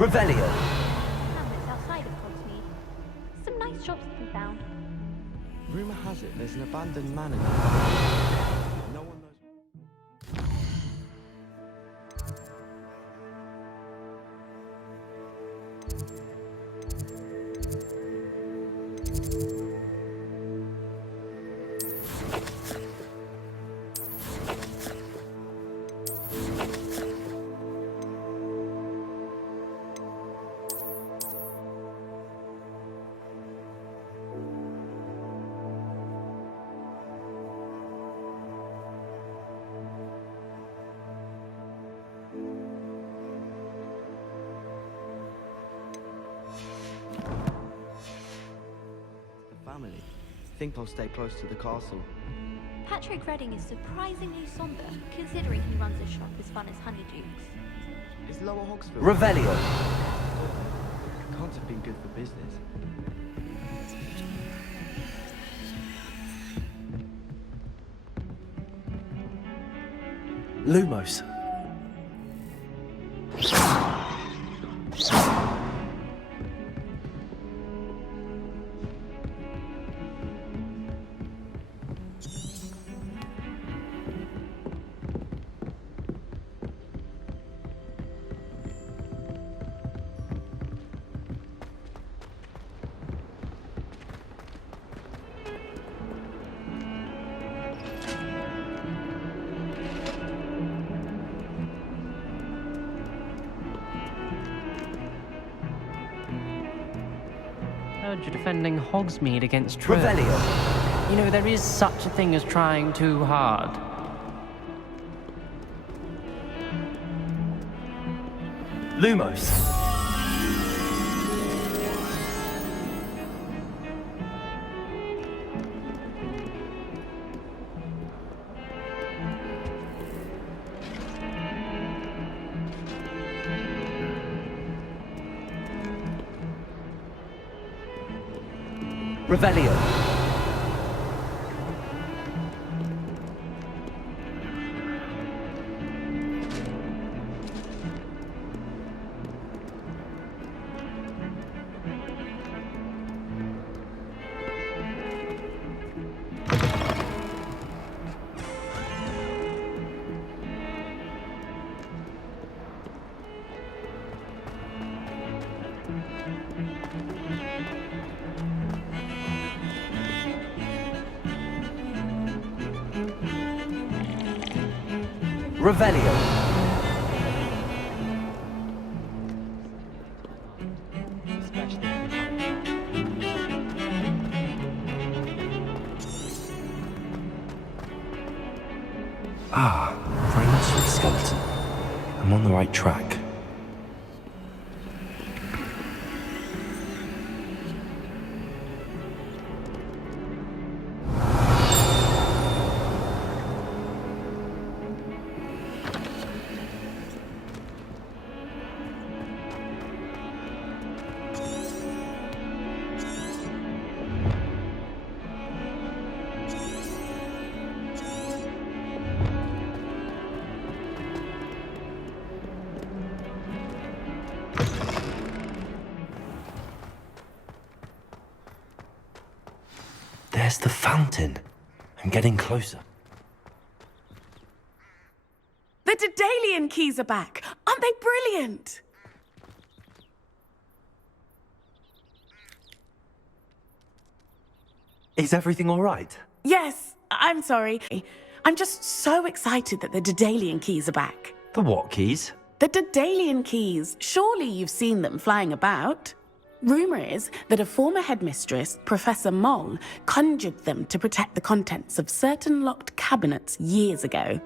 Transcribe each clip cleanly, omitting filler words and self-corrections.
Revelio. Hamlets outside of Hogsmeade. Some nice shops have been found. Rumour has it there's an abandoned manor. No one knows. Family. Think I'll stay close to the castle. Patrick Redding is surprisingly somber, considering he runs a shop as fun as Honeydukes. Is Lower Hogsfield? Revelio. Can't have been good for business. Lumos. Heard you're defending Hogsmeade against Trevor. Revelio. You know, there is such a thing as trying too hard. Lumos. Revelio. Revelio. Ah, very much for the skeleton. I'm on the right track. There's the fountain. I'm getting closer. The Daedalian keys are back. Aren't they brilliant? Is everything all right? Yes, I'm sorry. I'm just so excited that the Daedalian keys are back. The what keys? The Daedalian keys. Surely you've seen them flying about. Rumour is that a former headmistress, Professor Moll, conjured them to protect the contents of certain locked cabinets years ago.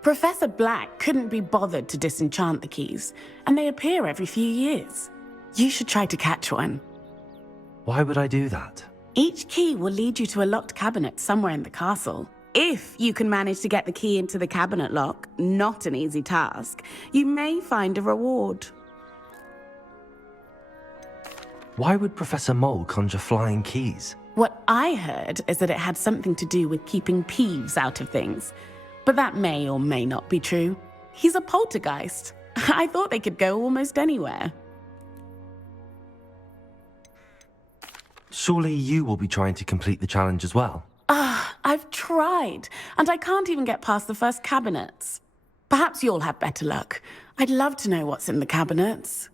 Professor Black couldn't be bothered to disenchant the keys, and they appear every few years. You should try to catch one. Why would I do that? Each key will lead you to a locked cabinet somewhere in the castle. If you can manage to get the key into the cabinet lock, not an easy task, you may find a reward. Why would Professor Mole conjure flying keys? What I heard is that it had something to do with keeping Peeves out of things. But that may or may not be true. He's a poltergeist. I thought they could go almost anywhere. Surely you will be trying to complete the challenge as well. I've tried, and I can't even get past the first cabinets. Perhaps you'll have better luck. I'd love to know what's in the cabinets.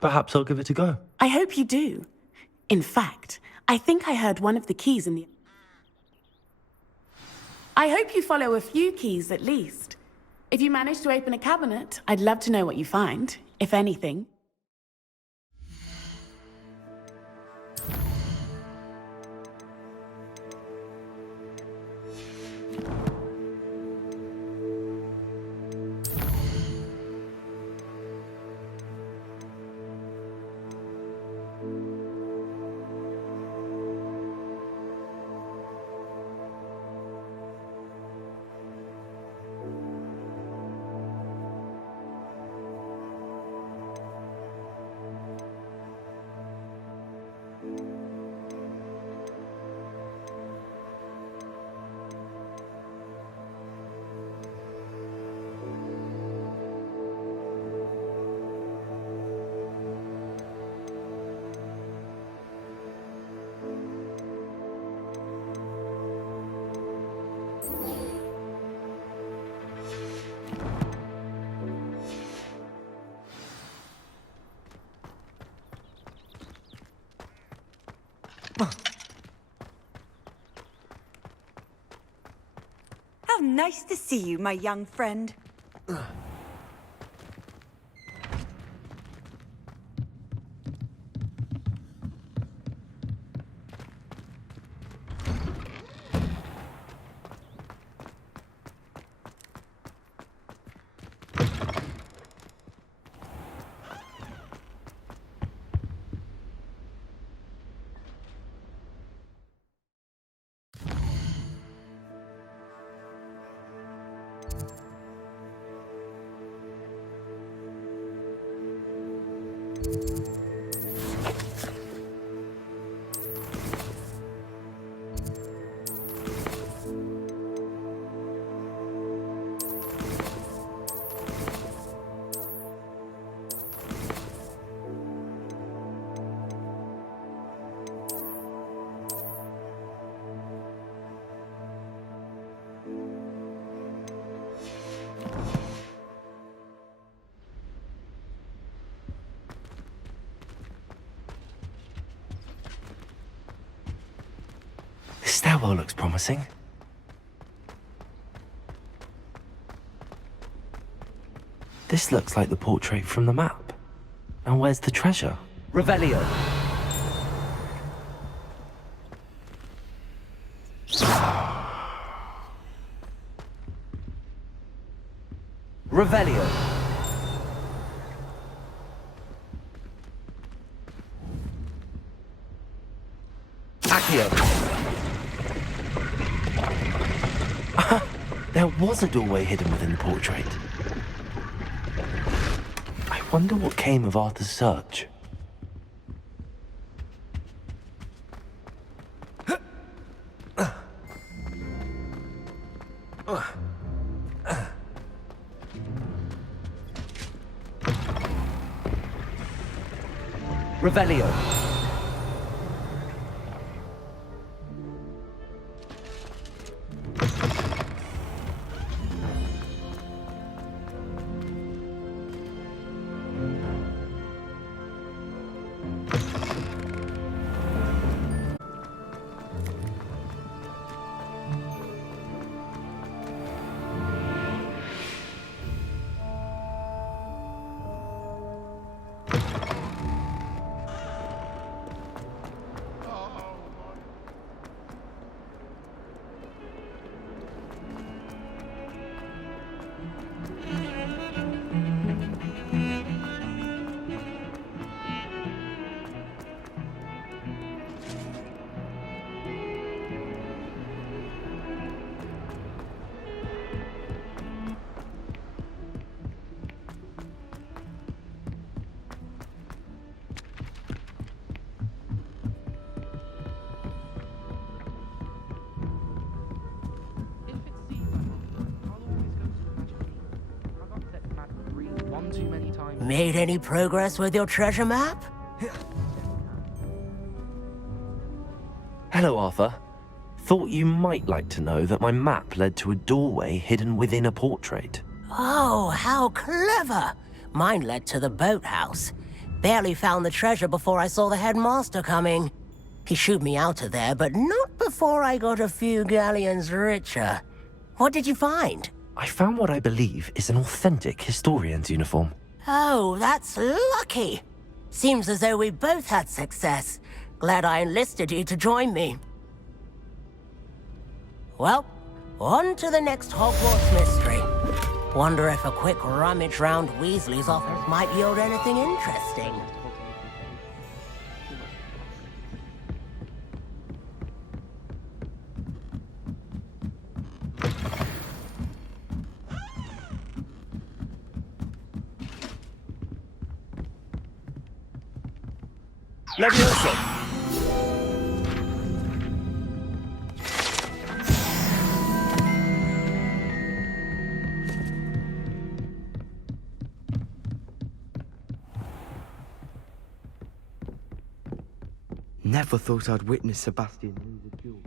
Perhaps I'll give it a go. I hope you do. In fact, I think I heard one of the keys in the... I hope you follow a few keys at least. If you manage to open a cabinet, I'd love to know what you find, if anything. How nice to see you, my young friend. This stairwell looks promising. This looks like the portrait from the map. And where's the treasure? Revelio. Revelio. Accio. There was a doorway hidden within the portrait. I wonder what came of Arthur's search. Revelio. Made any progress with your treasure map? Hello, Arthur. Thought you might like to know that my map led to a doorway hidden within a portrait. Oh, how clever! Mine led to the boathouse. Barely found the treasure before I saw the headmaster coming. He shooed me out of there, but not before I got a few galleons richer. What did you find? I found what I believe is an authentic historian's uniform. Oh, that's lucky. Seems as though we both had success. Glad I enlisted you to join me. Well, on to the next Hogwarts mystery. Wonder if a quick rummage round Weasley's office might yield anything interesting. Levioso! Never thought I'd witness Sebastian lose a duel.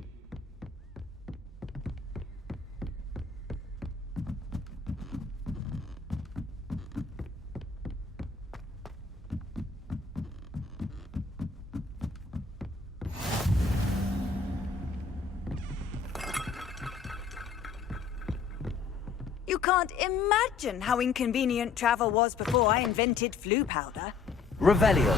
You can't imagine how inconvenient travel was before I invented flu powder. Revelio.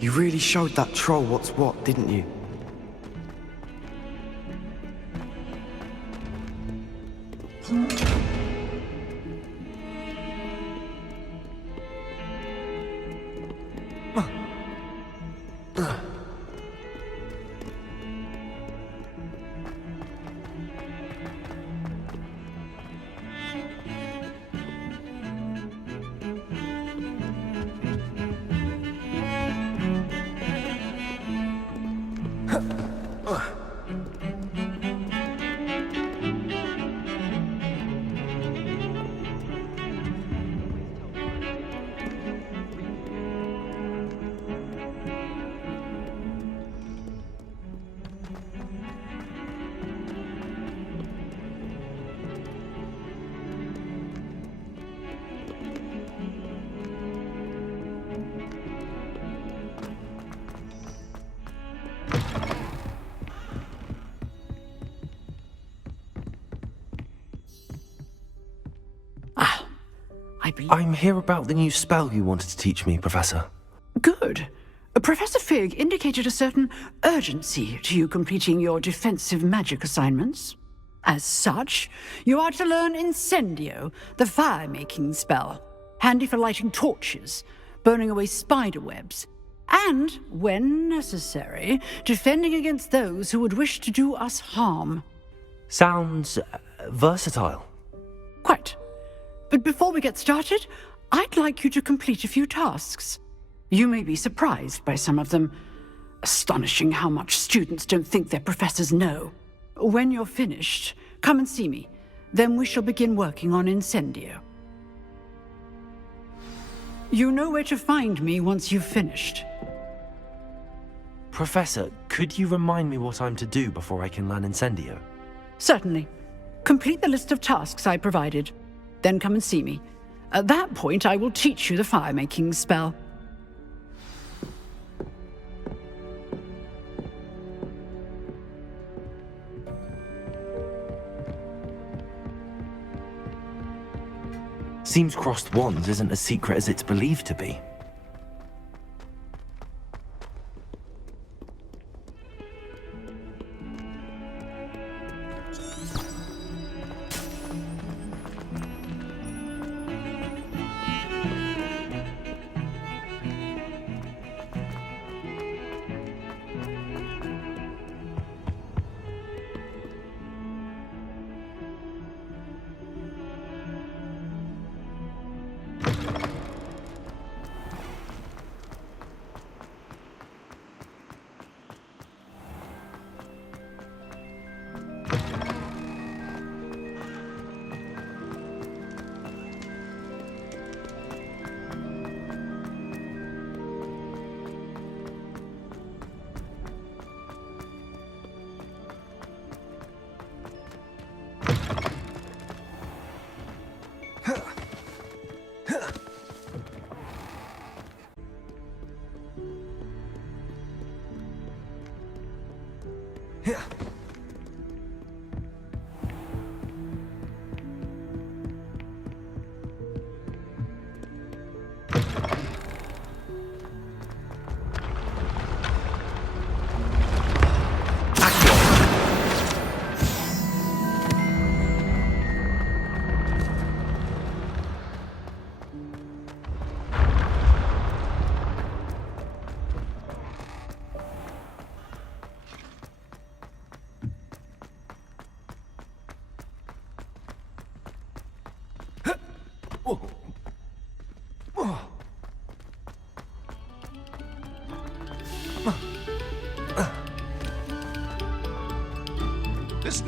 You really showed that troll what's what, didn't you? I'm here about the new spell you wanted to teach me, Professor. Good. Professor Fig indicated a certain urgency to you completing your defensive magic assignments. As such, you are to learn Incendio, the fire-making spell, handy for lighting torches, burning away spider webs, and, when necessary, defending against those who would wish to do us harm. Sounds versatile. Quite. But before we get started, I'd like you to complete a few tasks. You may be surprised by some of them. Astonishing how much students don't think their professors know. When you're finished, come and see me. Then we shall begin working on Incendio. You know where to find me once you've finished. Professor, could you remind me what I'm to do before I can learn Incendio? Certainly. Complete the list of tasks I provided. Then come and see me. At that point, I will teach you the fire-making spell. Seems crossed wands isn't as secret as it's believed to be.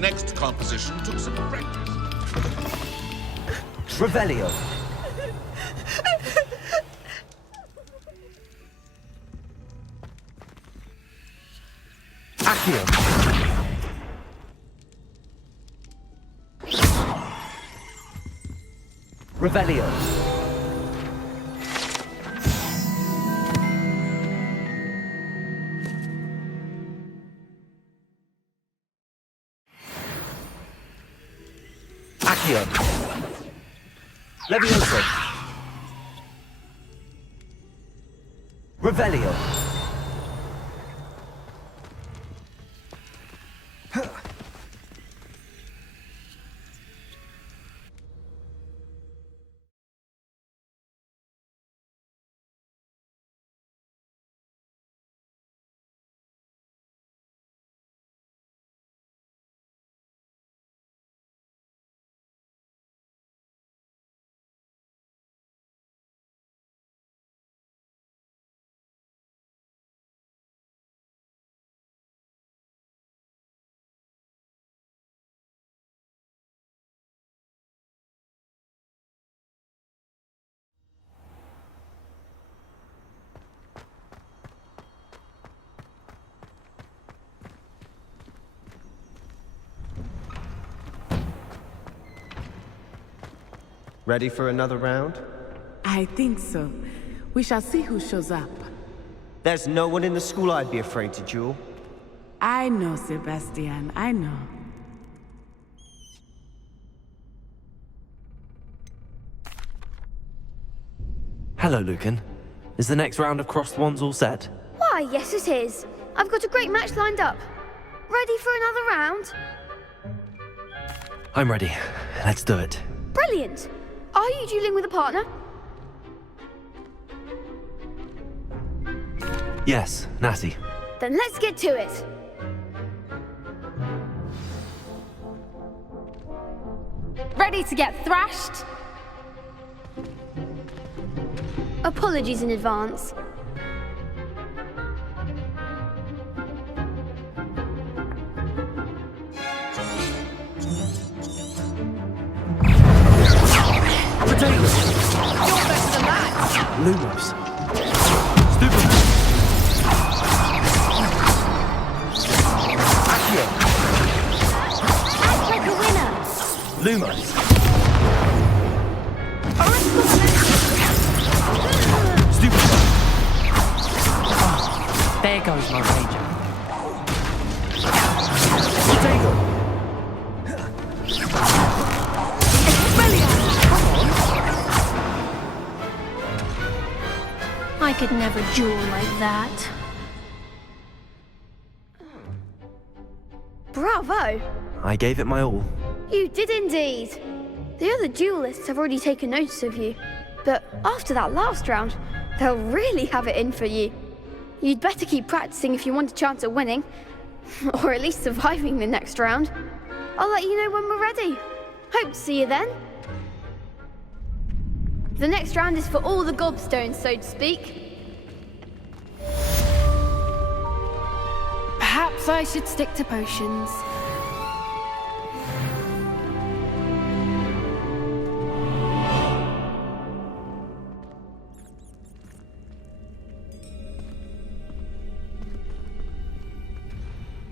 next composition took some practice. Revelio. Accio. Revelio. Accio. Levioso. Revelio. Ready for another round? I think so. We shall see who shows up. There's no one in the school I'd be afraid to duel. I know, Sebastian, I know. Hello, Lucan. Is the next round of crossed wands all set? Why, yes it is. I've got a great match lined up. Ready for another round? I'm ready. Let's do it. Brilliant. Are you dueling with a partner? Yes, Natty. Then let's get to it. Ready to get thrashed? Apologies in advance. You're better than that! Lumos. Stupid. Accio. Act like a winner. Lumos. Stupid. There goes my ranger. Potato. I could never duel like that. Bravo! I gave it my all. You did indeed. The other duelists have already taken notice of you, but after that last round, they'll really have it in for you. You'd better keep practicing if you want a chance at winning, or at least surviving the next round. I'll let you know when we're ready. Hope to see you then. The next round is for all the gobstones, so to speak. Perhaps I should stick to potions.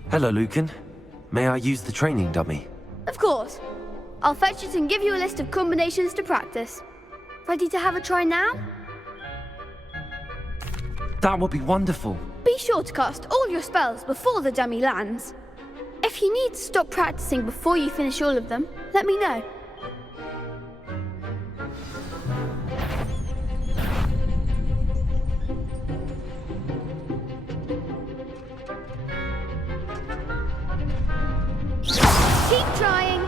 Hello, Lucan. May I use the training dummy? Of course. I'll fetch it and give you a list of combinations to practice. Ready to have a try now? That would be wonderful. Be sure to cast all your spells before the dummy lands. If you need to stop practicing before you finish all of them, let me know. Keep trying.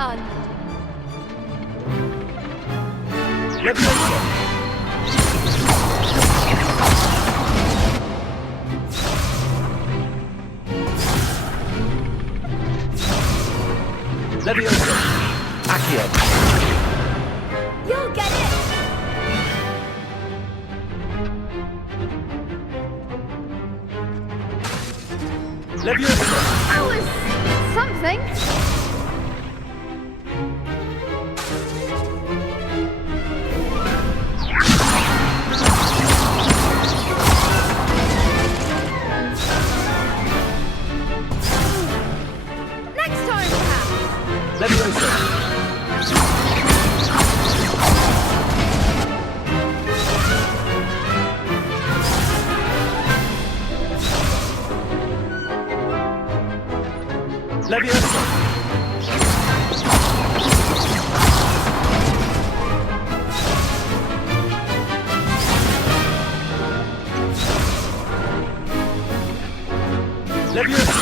done. Leviosa. Accio. You'll get it. Leviosa. That was something. Next time, perhaps. Leviosa. Leviosa. Leviosa.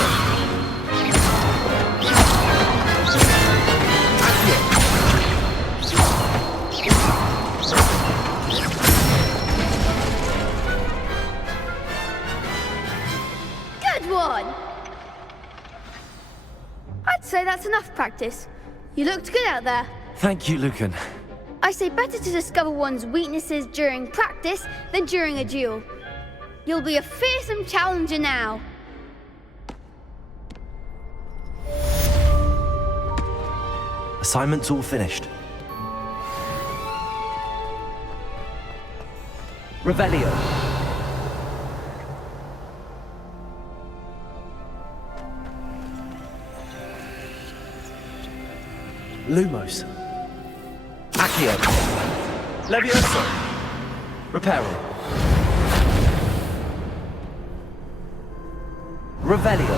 Good one. I'd say that's enough practice. You looked good out there. Thank you, Lucan. I say better to discover one's weaknesses during practice than during a duel. You'll be a fearsome challenger now. Assignment's all finished. Revelio. Lumos. Accio. Leviosa. Reparo. Revelio.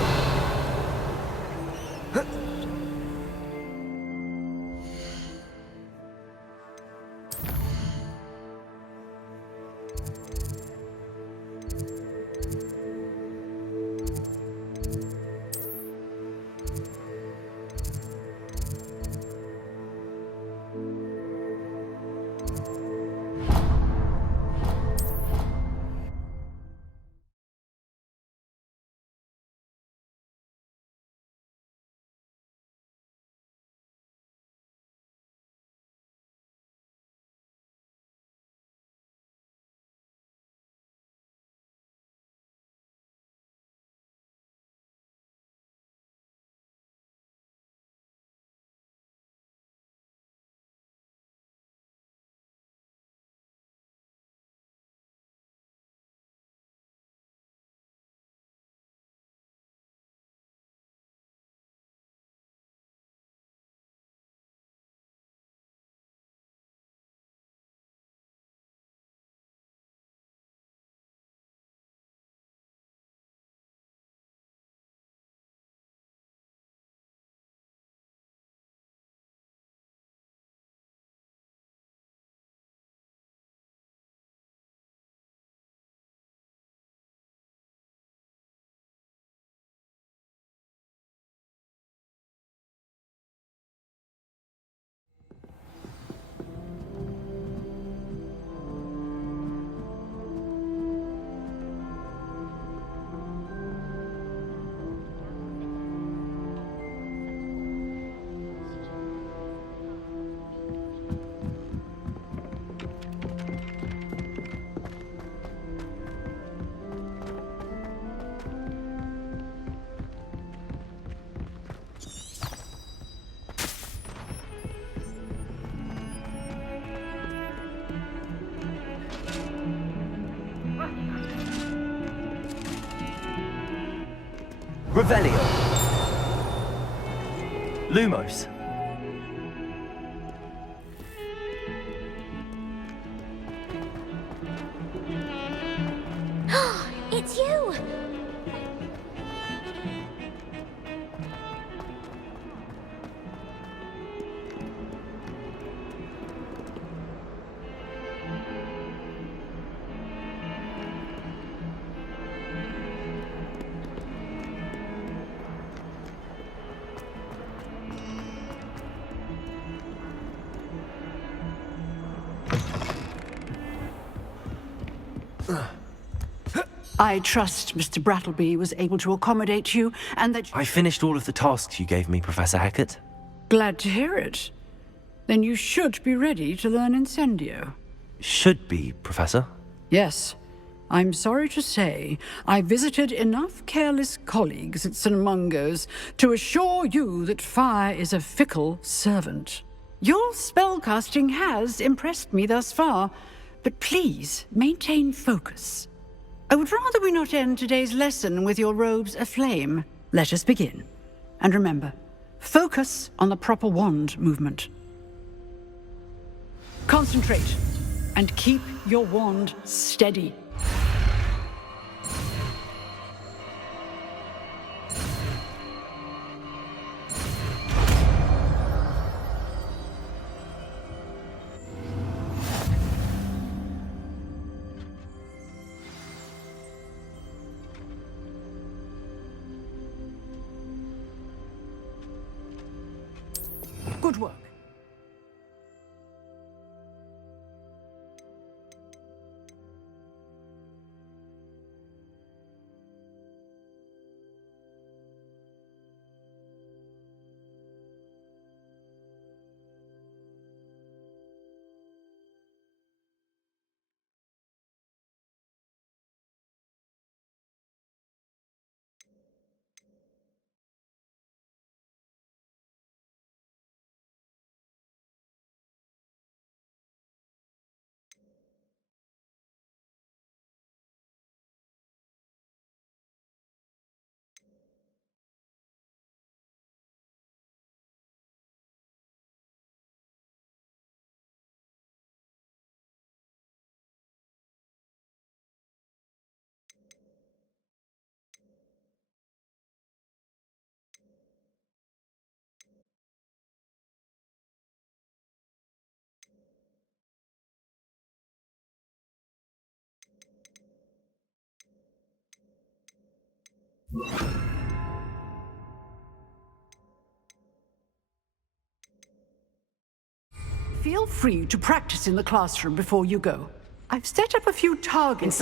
Revelio. Lumos. It's you! I trust Mr. Brattleby was able to accommodate you, and that... I finished all of the tasks you gave me, Professor Hecat. Glad to hear it. Then you should be ready to learn Incendio. Should be, Professor. Yes. I'm sorry to say, I visited enough careless colleagues at St. Mungo's to assure you that fire is a fickle servant. Your spellcasting has impressed me thus far, but please maintain focus. I would rather we not end today's lesson with your robes aflame. Let us begin. And remember, focus on the proper wand movement. Concentrate, and keep your wand steady. Good work. Feel free to practice in the classroom before you go. I've set up a few targets.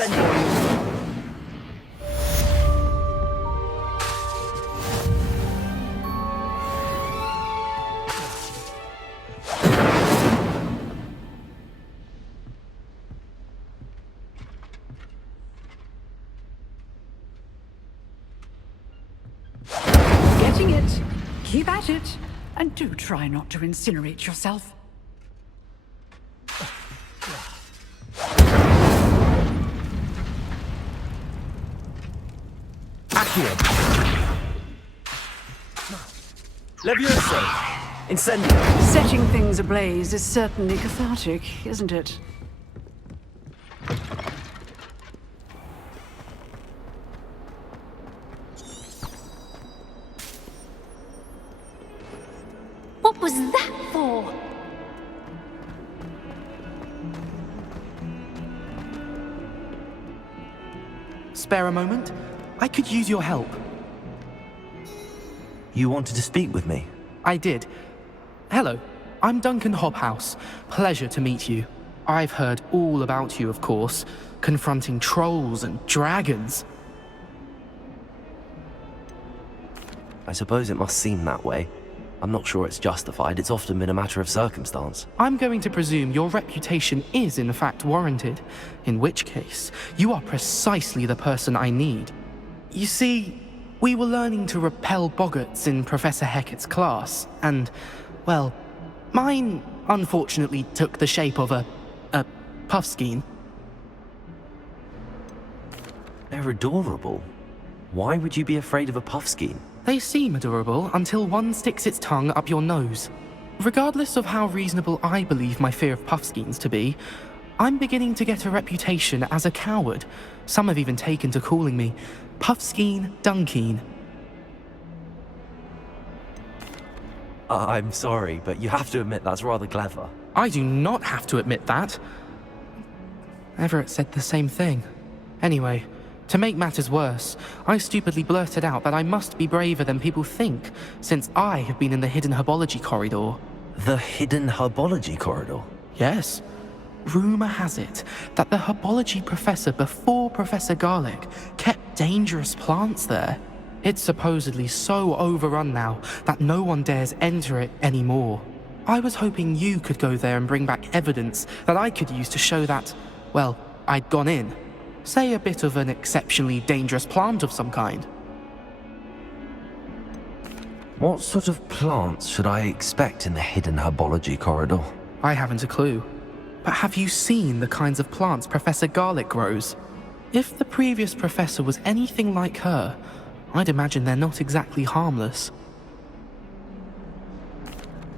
Getting it. Keep at it. And do try not to incinerate yourself. Levioso! Incendio! Setting things ablaze is certainly cathartic, isn't it? What was that for? Spare a moment? I could use your help. You wanted to speak with me? I did. Hello, I'm Duncan Hobhouse. Pleasure to meet you. I've heard all about you, of course, confronting trolls and dragons. I suppose it must seem that way. I'm not sure it's justified. It's often been a matter of circumstance. I'm going to presume your reputation is in fact warranted, in which case, you are precisely the person I need. You see, we were learning to repel boggarts in Professor Hecat's class, and, well, mine unfortunately took the shape of a puffskein. They're adorable. Why would you be afraid of a puffskein? They seem adorable until one sticks its tongue up your nose. Regardless of how reasonable I believe my fear of puffskeins to be, I'm beginning to get a reputation as a coward. Some have even taken to calling me Puffskein Dunkeen. I'm sorry, but you have to admit that's rather clever. I do not have to admit that. Everett said the same thing. Anyway, to make matters worse, I stupidly blurted out that I must be braver than people think, since I have been in the hidden herbology corridor. The hidden herbology corridor? Yes. Rumour has it that the herbology professor before Professor Garlic kept dangerous plants there. It's supposedly so overrun now that no one dares enter it anymore. I was hoping you could go there and bring back evidence that I could use to show that, well, I'd gone in. Say a bit of an exceptionally dangerous plant of some kind. What sort of plants should I expect in the hidden herbology corridor? I haven't a clue. But have you seen the kinds of plants Professor Garlic grows? If the previous professor was anything like her, I'd imagine they're not exactly harmless.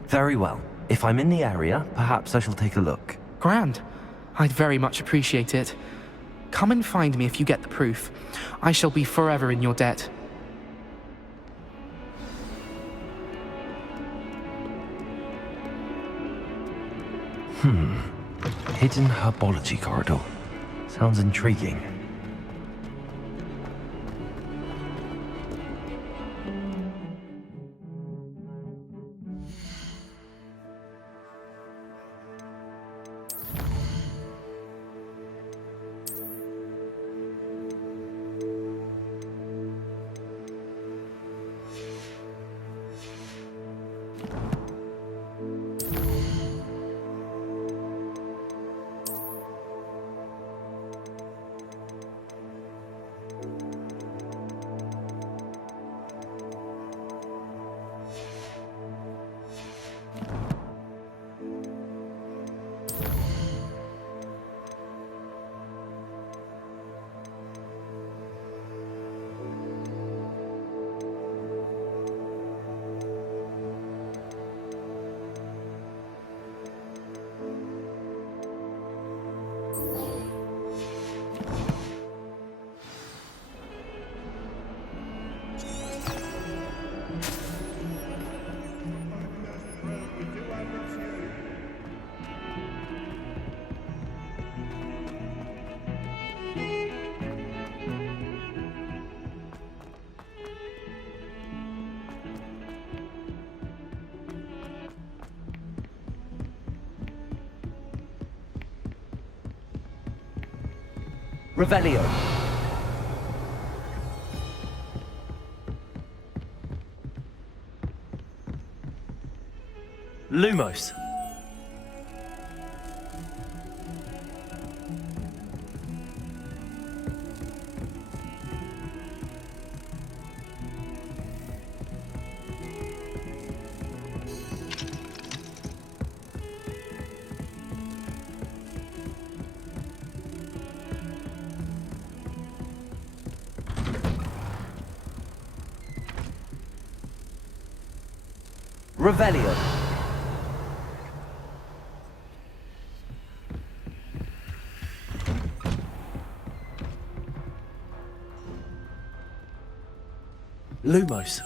Very well. If I'm in the area, perhaps I shall take a look. Grand. I'd very much appreciate it. Come and find me if you get the proof. I shall be forever in your debt. Hidden herbology corridor. Sounds intriguing. Revelio. Lumos. Revelio. Lumos.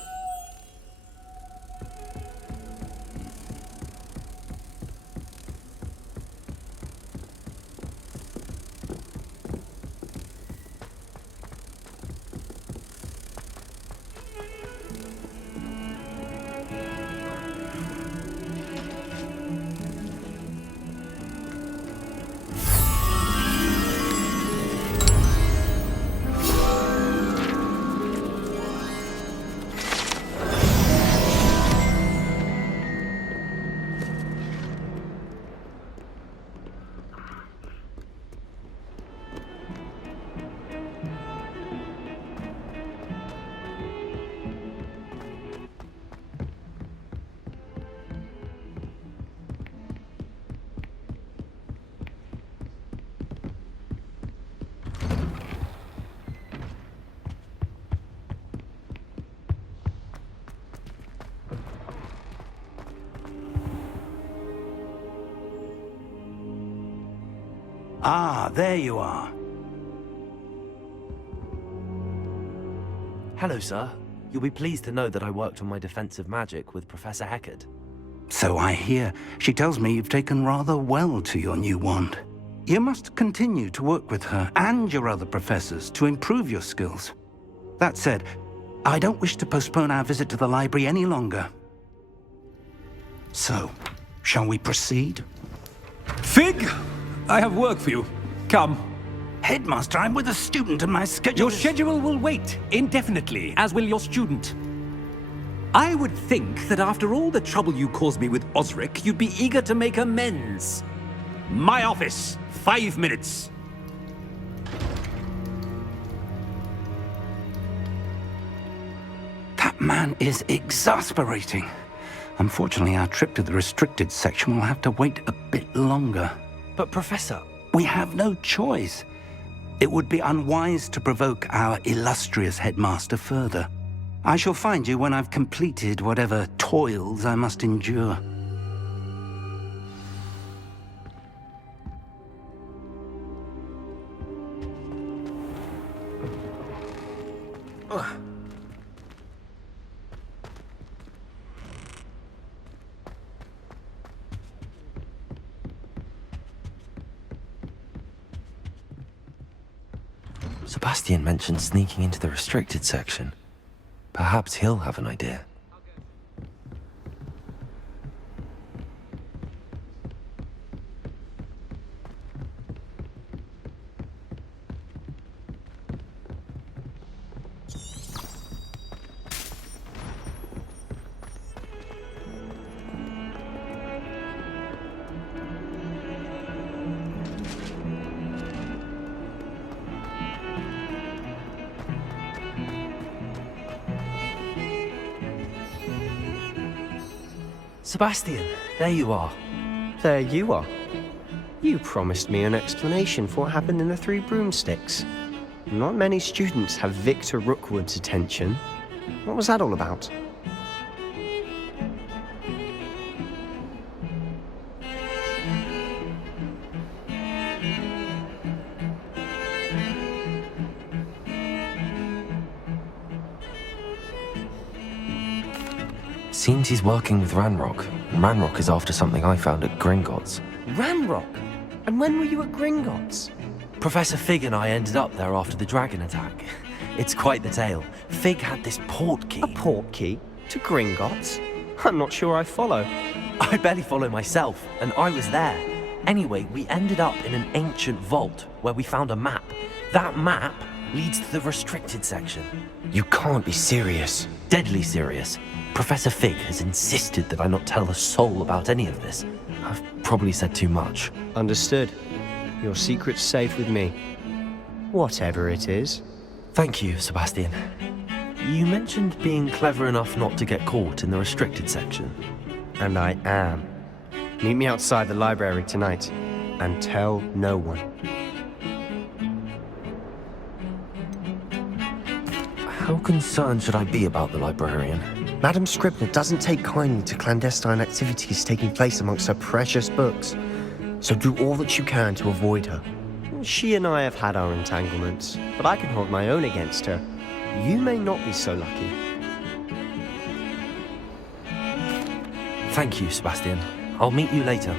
Ah, there you are. Hello, sir. You'll be pleased to know that I worked on my defensive magic with Professor Heckard. So I hear. She tells me you've taken rather well to your new wand. You must continue to work with her and your other professors to improve your skills. That said, I don't wish to postpone our visit to the library any longer. So, shall we proceed? Fig, I have work for you. Come. Headmaster, I'm with a student and my schedule Your schedule will wait indefinitely, as will your student. I would think that after all the trouble you caused me with Osric, you'd be eager to make amends. My office, 5 minutes. That man is exasperating. Unfortunately, our trip to the restricted section will have to wait a bit longer. But Professor... We have no choice. It would be unwise to provoke our illustrious headmaster further. I shall find you when I've completed whatever toils I must endure. Sebastian mentioned sneaking into the restricted section. Perhaps he'll have an idea. Sebastian, there you are. There you are. You promised me an explanation for what happened in the Three Broomsticks. Not many students have Victor Rookwood's attention. What was that all about? Seems he's working with Ranrock. Ranrock is after something I found at Gringotts. Ranrock? And when were you at Gringotts? Professor Fig and I ended up there after the dragon attack. It's quite the tale. Fig had this port key. A port key? To Gringotts? I'm not sure I follow. I barely follow myself, and I was there. Anyway, we ended up in an ancient vault where we found a map. That map leads to the restricted section. You can't be serious. Deadly serious. Professor Fig has insisted that I not tell a soul about any of this. I've probably said too much. Understood. Your secret's safe with me. Whatever it is. Thank you, Sebastian. You mentioned being clever enough not to get caught in the restricted section. And I am. Meet me outside the library tonight, and tell no one. How concerned should I be about the librarian? Madam Scribner doesn't take kindly to clandestine activities taking place amongst her precious books, so do all that you can to avoid her. She and I have had our entanglements, but I can hold my own against her. You may not be so lucky. Thank you, Sebastian. I'll meet you later.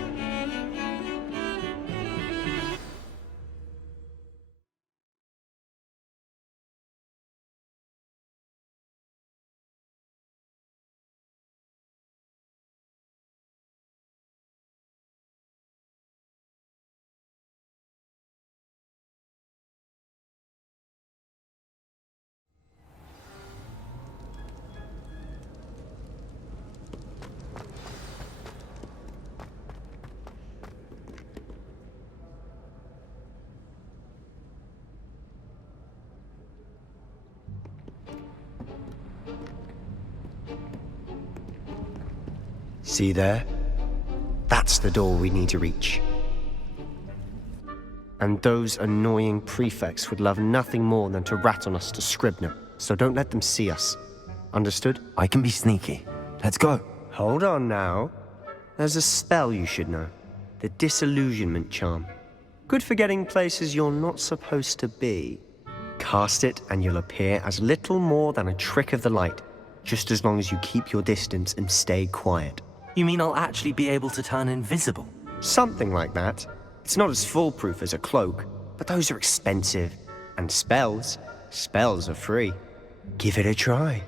See there? That's the door we need to reach. And those annoying prefects would love nothing more than to rat on us to Scribner, so don't let them see us. Understood? I can be sneaky. Let's go. Hold on now. There's a spell you should know. The Disillusionment Charm. Good for getting places you're not supposed to be. Cast it and you'll appear as little more than a trick of the light, just as long as you keep your distance and stay quiet. You mean I'll actually be able to turn invisible? Something like that. It's not as foolproof as a cloak, but those are expensive. And spells are free. Give it a try.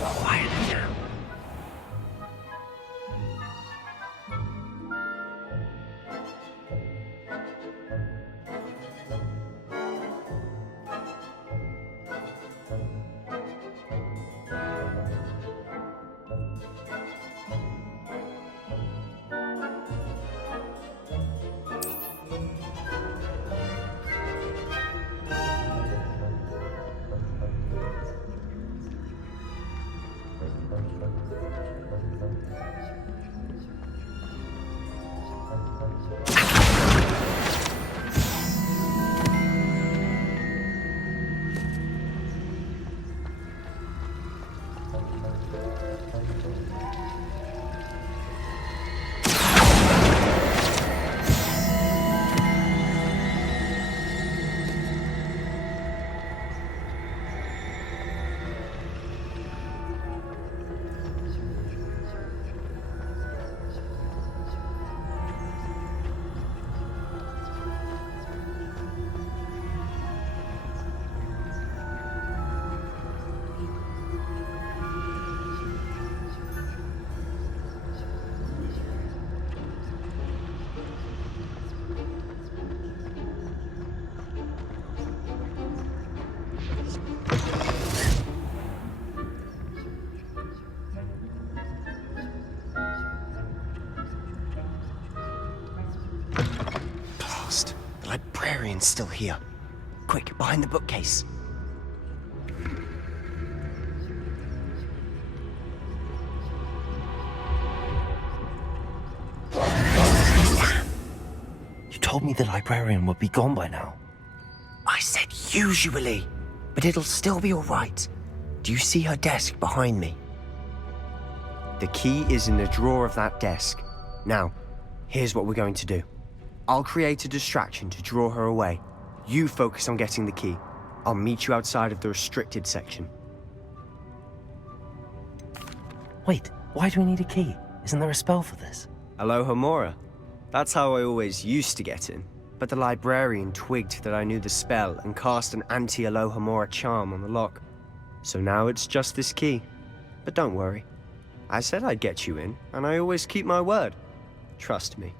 Quiet now. Blast. The librarian's still here. Quick, behind the bookcase. You told me the librarian would be gone by now. I said usually, but it'll still be all right. Do you see her desk behind me? The key is in the drawer of that desk. Now, here's what we're going to do. I'll create a distraction to draw her away. You focus on getting the key. I'll meet you outside of the restricted section. Wait, why do we need a key? Isn't there a spell for this? Alohomora. That's how I always used to get in. But the librarian twigged that I knew the spell and cast an anti-Alohomora charm on the lock. So now it's just this key. But don't worry. I said I'd get you in, and I always keep my word. Trust me.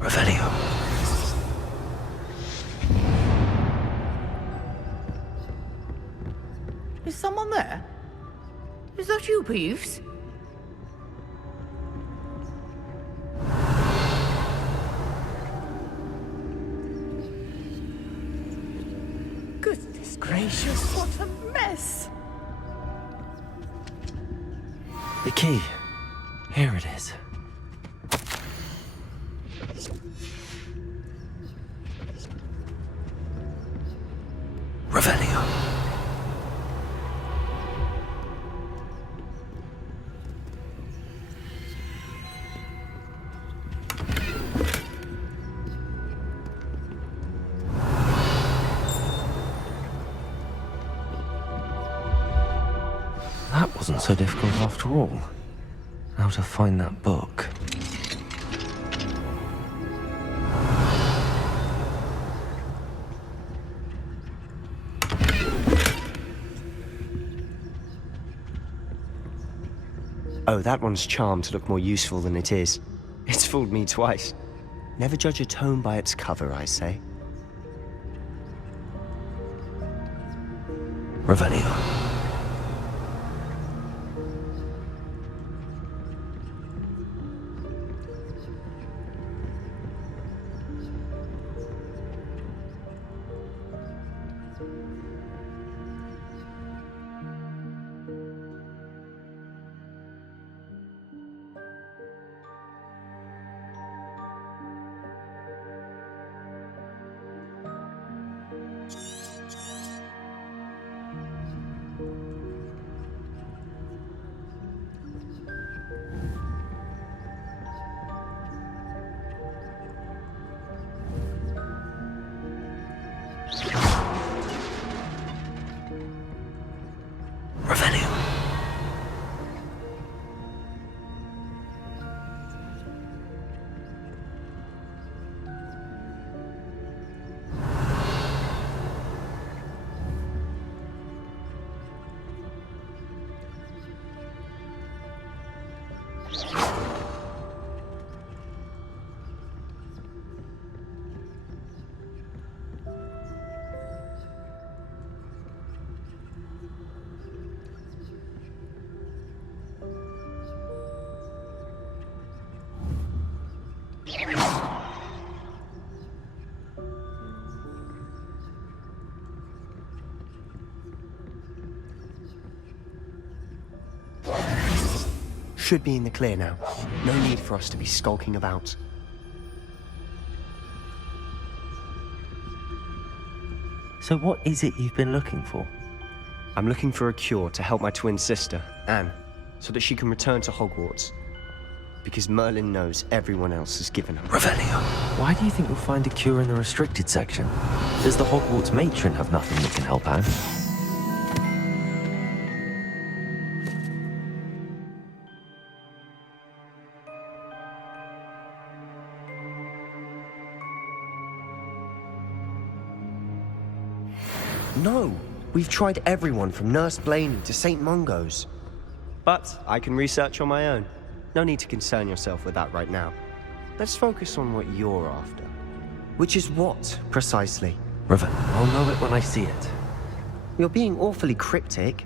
Revelio. Is someone there? Is that you, Peeves? Goodness gracious, what a mess! The key. Here it is. Revelio. That wasn't so difficult after all. How to find that book. Oh, that one's charmed to look more useful than it is. It's fooled me twice. Never judge a tome by its cover, I say. Revelio. Should be in the clear now. No need for us to be skulking about. So what is it you've been looking for? I'm looking for a cure to help my twin sister, Anne, so that she can return to Hogwarts. Because Merlin knows everyone else has given up. Revelio. Why do you think you'll find a cure in the restricted section? Does the Hogwarts matron have nothing that can help Anne? No! We've tried everyone from Nurse Blaney to St. Mungo's. But I can research on my own. No need to concern yourself with that right now. Let's focus on what you're after. Which is what, precisely? River, I'll know it when I see it. You're being awfully cryptic.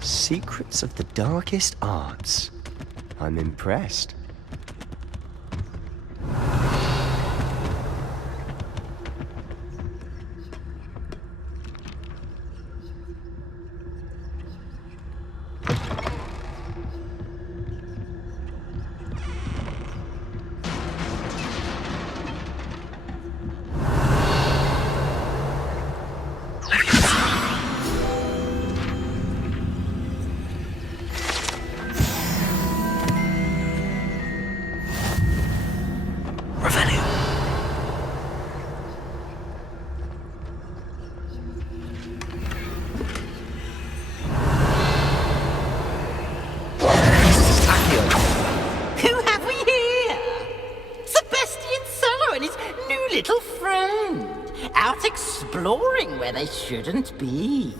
Secrets of the darkest arts. I'm impressed. Exploring where they shouldn't be.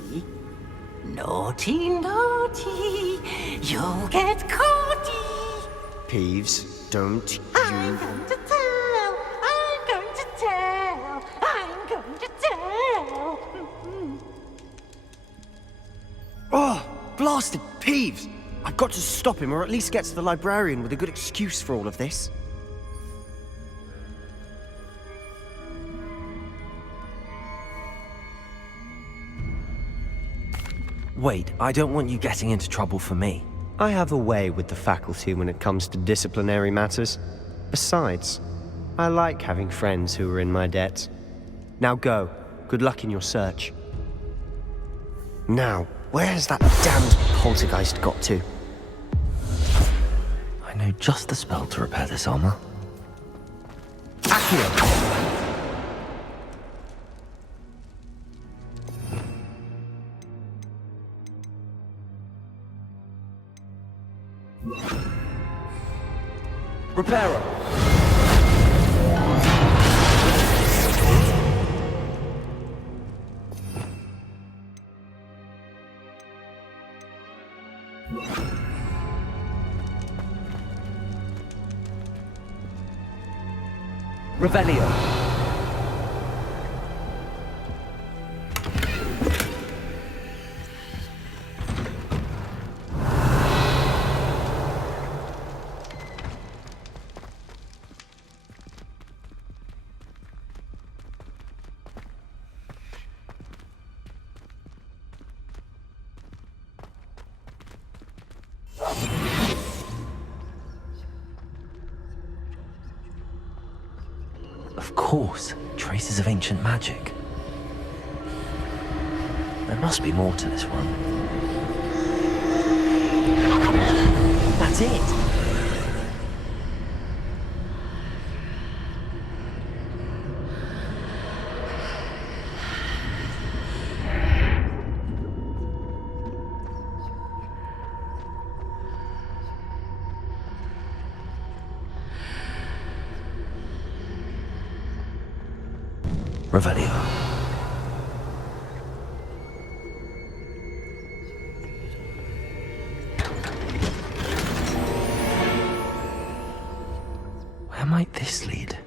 Naughty, naughty, you'll get caughty. Peeves, don't you... I'm going to tell, I'm going to tell, I'm going to tell. Oh, blasted Peeves! I've got to stop him, or at least get to the librarian with a good excuse for all of this. Wait, I don't want you getting into trouble for me. I have a way with the faculty when it comes to disciplinary matters. Besides, I like having friends who are in my debt. Now go. Good luck in your search. Now, where has that damned poltergeist got to? I know just the spell to repair this armor. Accio! Reparo! Revelio! Of course, traces of ancient magic. There must be more to this one. That's it! Revelio. Where might this lead?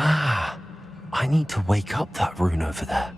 Ah, I need to wake up that rune over there.